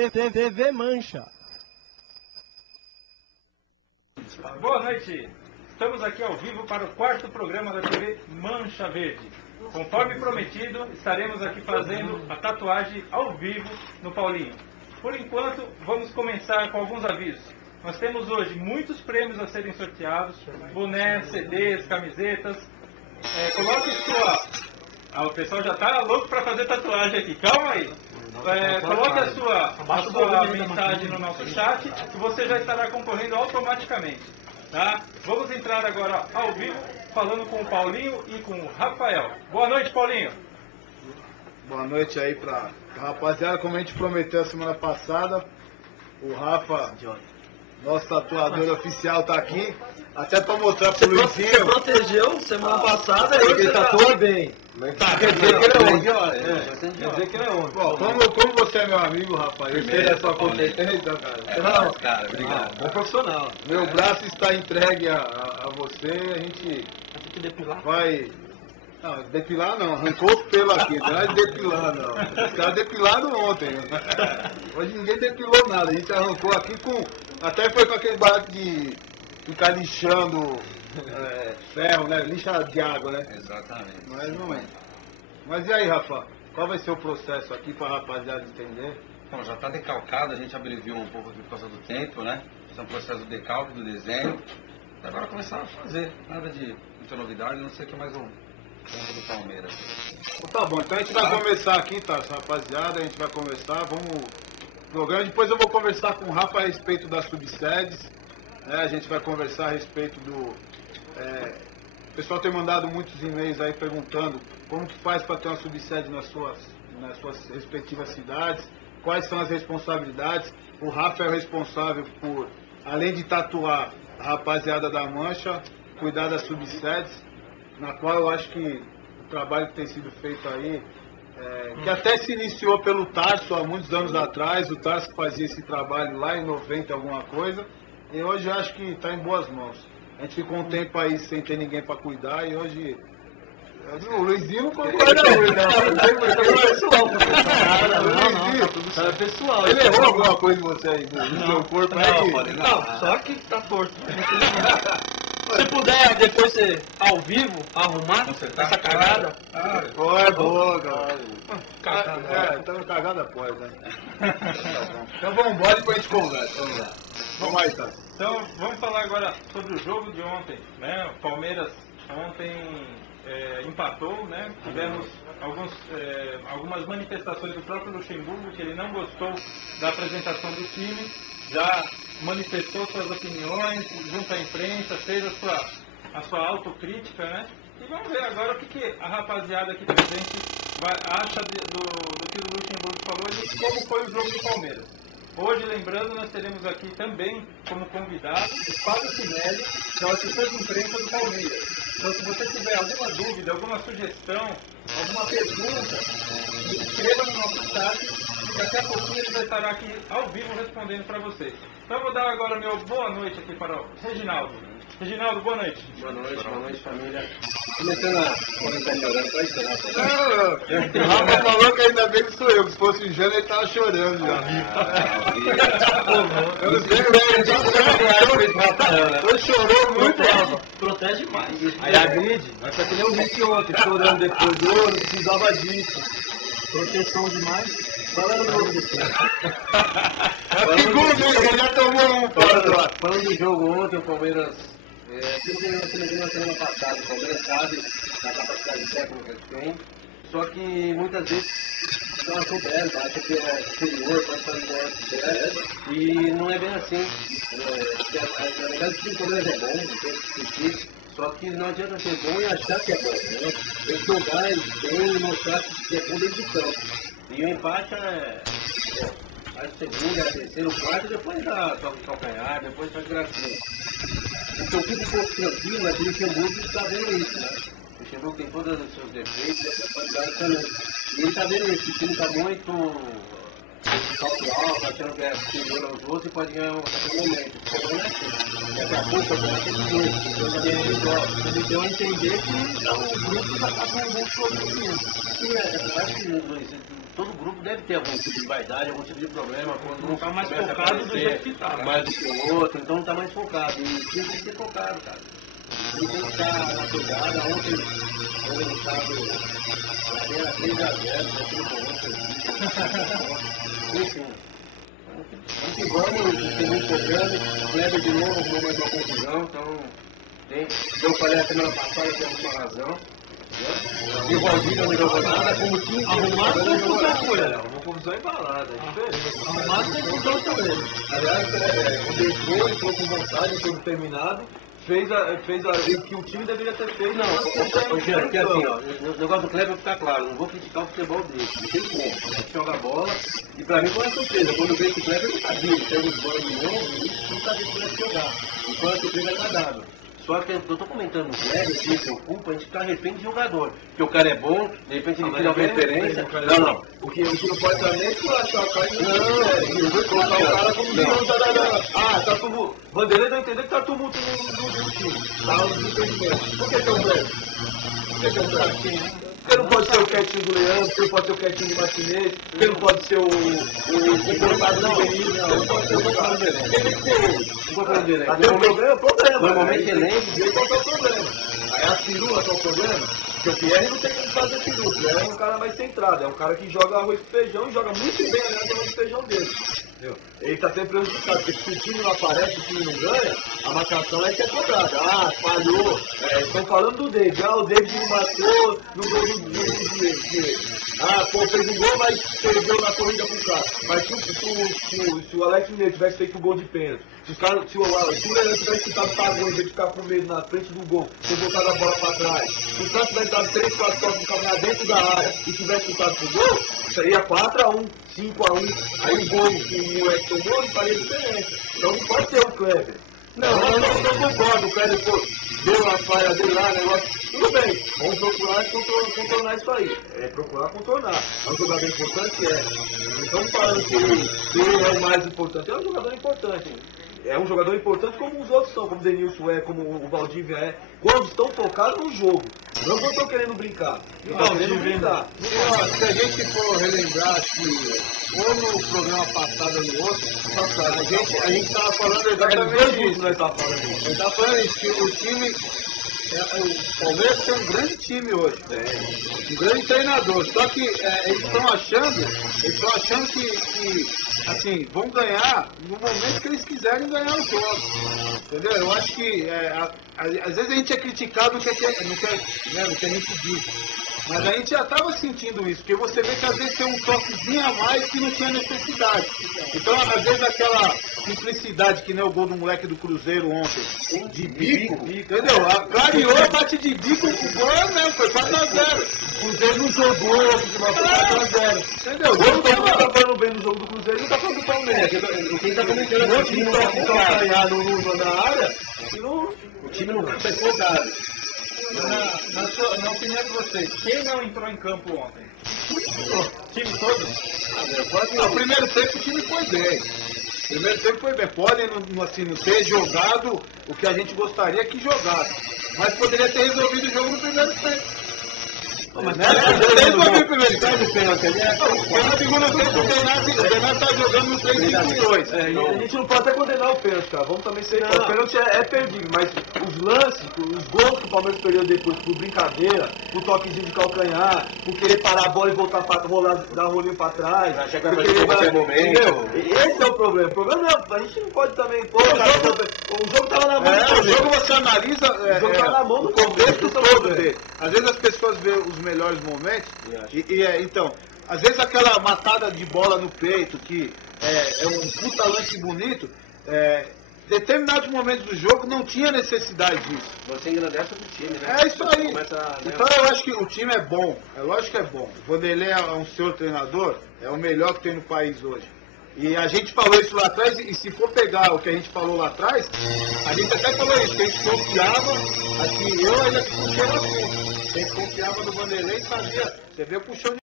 TV Mancha. Boa noite. Estamos aqui ao vivo para o quarto programa da TV Mancha Verde. Conforme prometido, estaremos aqui fazendo a tatuagem ao vivo no Paulinho. Por enquanto, vamos começar com alguns avisos. Nós temos hoje muitos prêmios a serem sorteados, bonés, CDs, camisetas. Coloque sua... o pessoal já está louco para fazer tatuagem aqui, calma aí. Coloque a sua mensagem no nosso chat que você já estará concorrendo automaticamente. Tá? Vamos entrar agora ao vivo falando com o Paulinho e com o Rafael. Boa noite, Paulinho. Boa noite aí pra rapaziada. Como a gente prometeu a semana passada, o Rafa, nosso tatuador oficial, tá aqui. Até pra mostrar pro Luizinho. Você protegeu semana passada e ele tatua bem. Quer dizer que ele é homem. Quer dizer que ele é homem. Bom, como você é meu amigo, Rafa, eu sei da sua competência, cara. Não, cara, obrigado. Bom profissional. Meu braço está entregue a você, a gente Tem que depilar. vai... Não, depilar não, arrancou o pelo aqui, não é depilar não. Os caras depilaram ontem. Hoje ninguém depilou nada, a gente arrancou aqui com... Até foi com aquele barato de ficar lixando ferro, né? Lixa de água, né? Exatamente. Mais ou menos. Mas e aí, Rafa? Qual vai ser o processo aqui para a rapaziada entender? Bom, já está decalcado, a gente abreviou um pouco aqui por causa do tempo, né? Esse é um processo do decalque, do desenho. E agora começar a fazer. Nada de muita novidade, não sei o que mais um tempo do Palmeiras. Tá bom, então a gente vai começar aqui, tá, rapaziada? A gente vai conversar, vamos... Programa. Depois eu vou conversar com o Rafa a respeito das subsedes. Né? A gente vai conversar a respeito do... O pessoal tem mandado muitos e-mails aí perguntando como que faz para ter uma subsede nas suas respectivas cidades, quais são as responsabilidades. O Rafa é o responsável por, além de tatuar a rapaziada da Mancha, cuidar das subsedes, na qual eu acho que o trabalho que tem sido feito aí, que até se iniciou pelo Tarso há muitos anos atrás, o Tarso fazia esse trabalho lá em 90 alguma coisa, e hoje eu acho que está em boas mãos. A gente ficou um tempo aí sem ter ninguém para cuidar e hoje... O Luizinho não concorda hoje, não. É pessoal. Ele errou alguma coisa em você aí, no seu corpo aí? Não, só que tá torto. Se puder depois você, ao vivo, arrumar essa cagada. É boa, cara. Então cagada pode, né? Então vamos embora e depois a gente conversa. Vamos lá. Vamos lá, então. Então, vamos falar agora sobre o jogo de ontem. Né? O Palmeiras ontem empatou, né? Tivemos algumas manifestações do próprio Luxemburgo, que ele não gostou da apresentação do time, já manifestou suas opiniões junto à imprensa, fez a sua autocrítica, né? E vamos ver agora o que a rapaziada aqui presente acha do que o Luxemburgo falou e de como foi o jogo do Palmeiras. Hoje, lembrando, nós teremos aqui também como convidado o Fábio Finelli, que é o assessor de imprensa do Palmeiras. Então, se você tiver alguma dúvida, alguma sugestão, alguma pergunta, escreva no nosso chat e daqui a pouquinho ele vai estar aqui ao vivo respondendo para vocês. Então, eu vou dar agora meu boa noite aqui para o Reginaldo. Reginaldo, boa noite. Boa noite, família. Começando a comentar chorando, só isso, O Rafa falou que ainda bem que sou eu, que se fosse o Jânio ele tava chorando já. Eu não sei, ele chorou muito, Rafa. Protege mais. Aí agride, mas só que nem o Rick ontem, chorando depois do ouro, precisava disso. Proteção demais. Falando do jogo desse Ele já tomou um. Falando do jogo ontem, o Palmeiras... tudo que eu comentei na semana passada, o Palmeiras sabe da capacidade técnica que tem, só que muitas vezes estão souberam, acha que é superior, pode estar melhor que é, e não é bem assim. Na verdade, o Palmeiras é bom, não tem que discutir, só que não adianta ser bom e achar que é bom, né? Tem que jogar bem e mostrar que é bom dentro do campo. E o empate a segunda, a terceira, o quarto, depois dá toque de calcanhar, depois faz gracinha. Então, tudo um pouco tranquilo, é que o Luxemburgo está vendo isso, né? O Luxemburgo tem todos os seus defeitos e a sua qualidade também. E ele está vendo isso, o time está muito salto alto, achando que é superior aos outros e pode ganhar um momento. O problema é assim. Daqui a pouco eu vou ter que ver, então também é melhor. Ele deu a entender que o grupo já está com um bom problema. E é verdade que todo grupo deve ter algum tipo de vaidade, algum tipo de problema. Quando Não tá mais começa a focado do aparecer jeito que tá. mais do que o outro, então não tá mais focado. E o time tem que ser focado, cara. Ele tem que estar na pegada. Ontem, o resultado era 3-0, enfim. Vamos que vamos, tem muito problema. O Kleber de novo arrumou mais uma confusão, então. Eu falei a semana passada que tem uma razão. E o Valdir não jogou nada, como time Arrumado tem confusão com ele, uma confusão embalada, é diferente. Arrumado tem confusão com ele. Aliás, quando ele foi com vontade, foi determinado, fez o que o time deveria ter feito. Não, porque assim, ó, o negócio do Kleber ficar claro, não vou criticar o futebol dele, não tem como, ele joga bola, e pra mim foi uma surpresa, quando eu vejo que o Kleber não sabia, ele pega os bolas de novo, e não sabia que ele ia jogar, e foi uma surpresa agradável. Só que eu tô comentando no Kleber, que me preocupa, a gente ficar refém de jogador. Porque o cara é bom, de repente ele tira uma referência. Não. O que não pode também é tu achar o cara Não vou colocar o cara como não. tá tudo. Vanderlei dá a entender que tá tumulto no time. Tá um desentendimento. Por que é o Kleber? Por que é o Kleber? Porque não pode ser o quietinho do Leandro, porque não pode ser o quietinho do Martinez, porque não pode ser o comportado do Benítez, não pode ser o Vanderlei. Tem que ser ele. Não pode ser ele. Até o problema. Normalmente ele lembra. E aí qual que é o problema? Aí a firula que é o problema, porque o Pierre não tem como fazer firula. O Pierre é um cara mais centrado, é um cara que joga arroz com feijão e joga muito bem, aliás, o arroz com feijão dele. Entendeu? Ele está sempre prejudicado, porque se o time não aparece, o time não ganha, a marcação é que é cobrada. Ah, falhou. Estão falando do David. Ah, o David não marcou no gol do direito. Ah, pô, fez um gol, mas perdeu na corrida com o cara. Mas se o Alex Mineiro tivesse feito o gol de pênalti, se o Leandro tivesse ficado pagando, em vez de ficar com medo na frente do gol, ter botado a bola para trás, se o Santos tivesse dado 3, 4 toques no caminhar dentro da área e tivesse chutado pro gol, seria 4-1, 5-1. Aí o gol que o Moleque tomou não faria diferença. Então não pode ter o Kleber. Não concordo. O Kleber deu a falha dele lá, negócio. Tudo bem, vamos procurar contornar isso aí. Procurar contornar. É um jogador importante? Não estamos falando que ele é o mais importante. É um jogador importante. É um jogador importante como os outros são, como o Denilson é, como o Valdívia é, quando estão focados no jogo. Não estão querendo brincar. Se a gente for relembrar que ou no programa passado ou no outro, a gente estava falando exatamente isso. A gente estava falando isso, que o time. O Palmeiras tem um grande time hoje, um grande treinador. Só que eles estão achando que assim, vão ganhar no momento que eles quiserem ganhar os jogos. Entendeu? Eu acho que às vezes a gente é criticado no que a gente diz. Mas a gente já estava sentindo isso, porque você vê que às vezes tem um toquezinho a mais que não tinha necessidade. Então, às vezes aquela simplicidade que nem o gol do moleque do Cruzeiro ontem, de bico, entendeu? Clareou, bate de bico, o gol é mesmo, foi 4-0. O Cruzeiro não jogou, foi 4-0. Entendeu? O time não tá falando bem do jogo do Cruzeiro, não tá falando do Palmeiras. Quem tá comentando é o time não tá focado na área, o time não tá focado. Na opinião de vocês, quem não entrou em campo ontem? O time todo? No primeiro tempo o time foi bem. Podem não ter jogado o que a gente gostaria que jogasse. Mas poderia ter resolvido o jogo no primeiro tempo. Mas resolveu o primeiro tempo de pênalti ali. Porque no segundo tempo o Renato tá jogando no 3-5-2. A gente não pode até condenar o pênalti, cara. Vamos também ser. O pênalti é perdido, mas os lances, os gols que o Palmeiras perdeu depois, por brincadeira, por toquezinho de calcanhar, por querer parar a bola e voltar para dar rolinho para trás. Achar que vai fazer qualquer momento. Esse é o problema. O problema não, a gente não pode também. O jogo tava na mão do Palmeiras. O jogo você analisa o contexto todo dele. Às vezes as pessoas veem os melhores momentos então, às vezes aquela matada de bola no peito, que é um puta lance bonito, determinados momentos do jogo não tinha necessidade disso. Você engrandece o time, né? É isso aí. Então eu acho que o time é bom, é lógico que é bom. O Vanderlei é um senhor treinador, é o melhor que tem no país hoje. E a gente falou isso lá atrás, e se for pegar o que a gente falou lá atrás, a gente até falou isso, que a gente confiava, assim, eu ainda confiava assim, a gente confiava no Vanderlei e sabia, você vê o puxão de